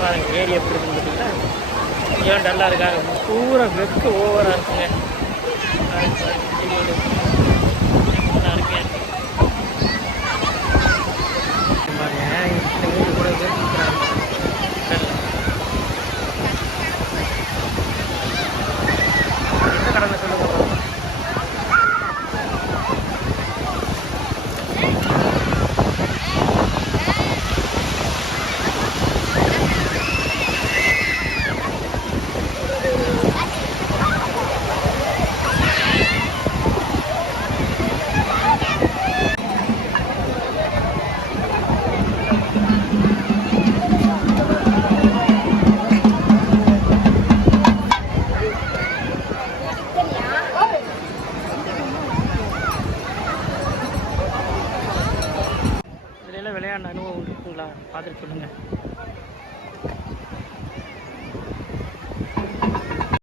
பாருங்கள் ஏரியா எப்படி இருக்குன்னு பார்த்தீங்கன்னா ஏன் டல்லாக இருக்காங்க. பூரா வெக்க ஓவராக இருக்குங்க. para இதுல விளையாண்ட அனுபவம் இருக்குங்களா? பார்த்துட்டு சொல்லுங்கள்